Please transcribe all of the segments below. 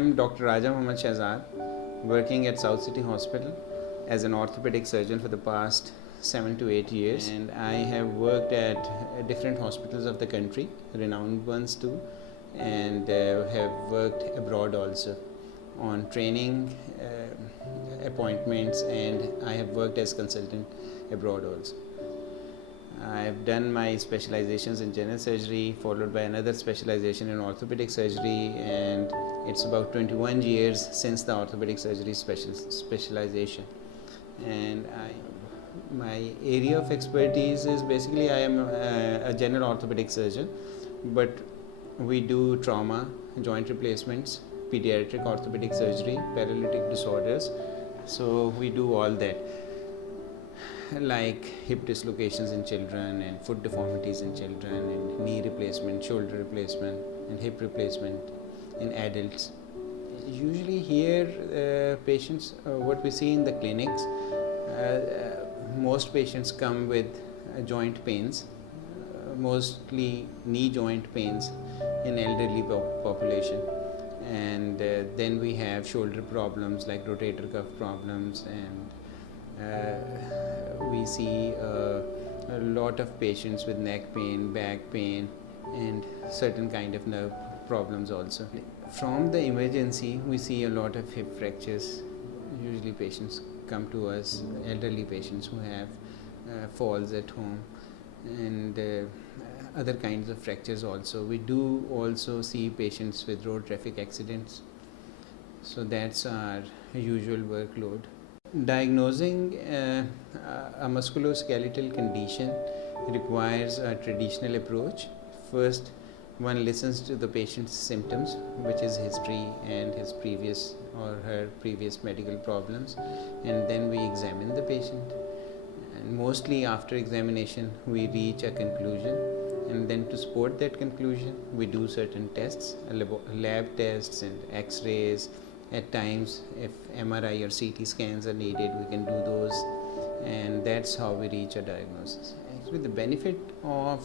am Dr. Mohammad Shehzad, working at South City Hospital as an orthopedic surgeon for the past 7 to 8 years, and I have worked at different hospitals of the country, renowned ones too, and have worked abroad also on training appointments, and I have worked as consultant abroad also. I have done my specializations in general surgery, followed by another specialization in orthopedic surgery, and it's about 21 years since the orthopedic surgery specialization. And my area of expertise is basically I am a general orthopedic surgeon, but we do trauma, joint replacements, pediatric orthopedic surgery, paralytic disorders. So we do all that, like hip dislocations in children and foot deformities in children, and knee replacement, shoulder replacement, and hip replacement in adults. Usually here patients, what we see in the clinics, most patients come with joint pains, mostly knee joint pains in elderly population, and then we have shoulder problems like rotator cuff problems, and we see a lot of patients with neck pain, back pain, and certain kind of nerve problems also. From the emergency, we see a lot of hip fractures. Usually patients come to us, elderly patients who have falls at home, and other kinds of fractures also. We do also see patients with road traffic accidents. So that's our usual workload. Diagnosing a musculoskeletal condition requires a traditional approach. First, one listens to the patient's symptoms, which is history and his previous or her previous medical problems, and then we examine the patient. And mostly after examination, we reach a conclusion, and then to support that conclusion, we do certain tests, lab tests and X-rays. At times, if MRI or CT scans are needed, we can do those, and that's how we reach a diagnosis. Actually, the benefit of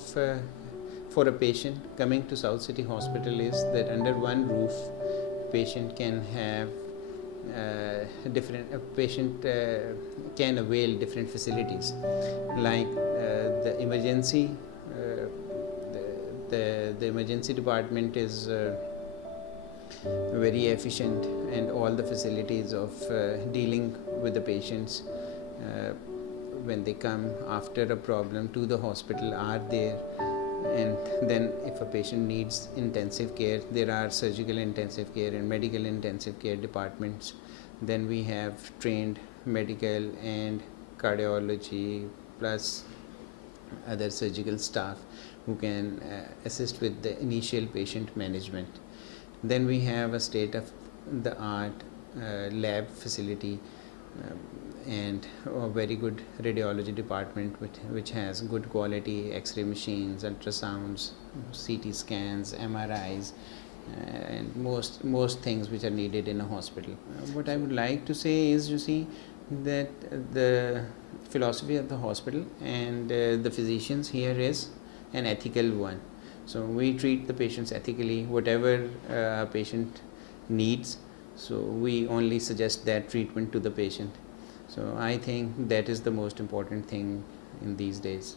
for a patient coming to South City Hospital is that under one roof, patient can have can avail different facilities, like the emergency. The emergency department is very efficient, and all the facilities of dealing with the patients when they come after a problem to the hospital are there. And then if a patient needs intensive care, there are surgical intensive care and medical intensive care departments. Then we have trained medical and cardiology plus other surgical staff who can assist with the initial patient management. Then we have a state-of-the-art lab facility and a very good radiology department which has good quality X-ray machines, ultrasounds, CT scans, MRIs, and most things which are needed in a hospital. What I would like to say is, you see, that the philosophy of the hospital and the physicians here is an ethical one. So we treat the patients ethically. Whatever a patient needs, so we only suggest that treatment to the patient. So I think that is the most important thing in these days.